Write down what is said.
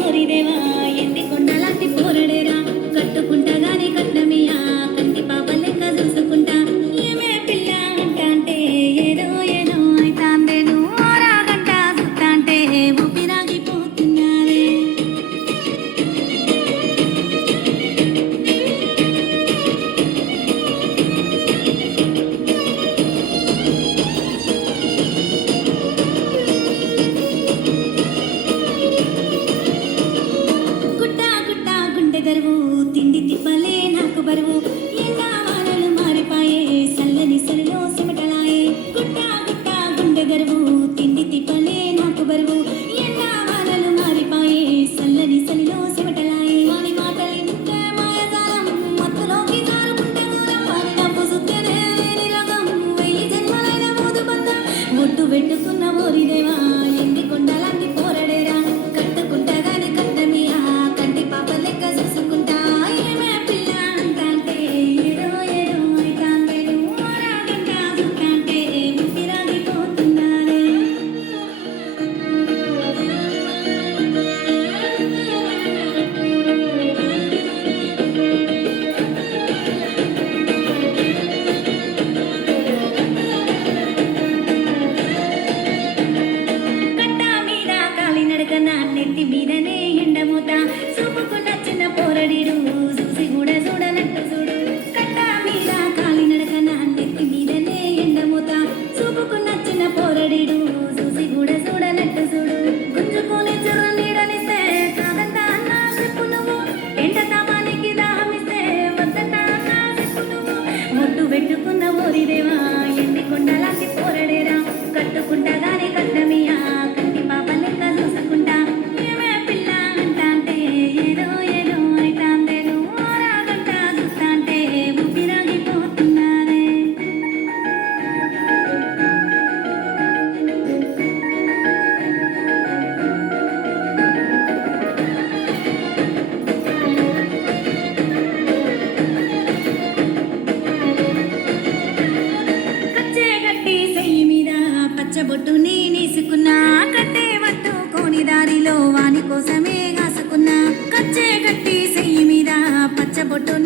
ఓరిదేవా ఎండి కొండలాంటి పోరడేరా కట్టుకుంటా గాని కట్నమియా కంటి పాప లెక్క చూసుకుంటా ఏమే పిల్ల అంటాంటే ఏదో ఏదో అయితాందే నువ్వు రాగంట చూస్తాంటే ఊపిరాగిపోతున్నారే గుట్టా గుట్టా గుండె గరువు తిండి తిప్పలే నాకు బరువు ఎండా వానలు మారిపాయే సల్లని సరిలో సిమటలాయే గుట్టా గుట్టా గుండె గరువు తిండి తిప్పలే నాకు బరువు ఎండా వానలు మారిపాయే సల్లని సరిలో సిమటలాయే వాని మాటలు ఇంతే మాయజాలం మత్తులోకి జారుకుంటే దూరం వాని నవ్వు సుత్తేనే లేని రగం వెయ్యి జన్మలైన మోదు బంధం ఒట్టు పెట్టుకున్న ఓరిదేవా ఎండి కొండలాంటి పోరడేరా కట్టుకుంటా గాని కట్టమియా కంటి పాప లెక్క చూసుకుంటా ఏమే పిల్ల అంటాంటే ఏదో ఏదో అయితాందే నువ్వు రాగంట చూస్తాంటే ఊపిరాగిపోతున్నారే కట్ట మీద కాలి నడక నా నెత్తి మీదనే ఎండమూత చూపుకు నచ్చిన పోరడీడు చూసి కూడా చూడనట్టు చూడు కట్ట మీద కాలి నడక నా నెత్తి మీదనే ఎండమూత చూపుకు నచ్చిన పోరడీడు చూసి కూడా చూడనట్టు చూడు గుంజుకొని చెరు నీడనిస్తే కాదంట అన్నా చెప్పు నువ్వు ఎండ తాపానికి దాహమిస్తే వద్దంట అన్నా చెప్పు నువ్వు ముట్టు పెట్టుకున్న ఓరిదేవా ఎండి కొండలాంటి పోరడేరా కట్టుకుంటా గాని కట్టమియా కంటి పాప లెక్క చూసుకుంటా ఏమే పిల్ల అంటాంటే ఏదో ఏదో అయితాందే నువ్వు రాగంట చూస్తాంటే ఊపిరాగిపోతున్నారే కచ్చే గట్టి సెయ్యి మీద పచ్చబొట్టు నేనేసుకున్నా కట్టే పట్టుకోని దారిలో వాని కోసమే కాసుకున్నా కచ్చే గట్టి సెయ్యి మీద పచ్చబొట్టు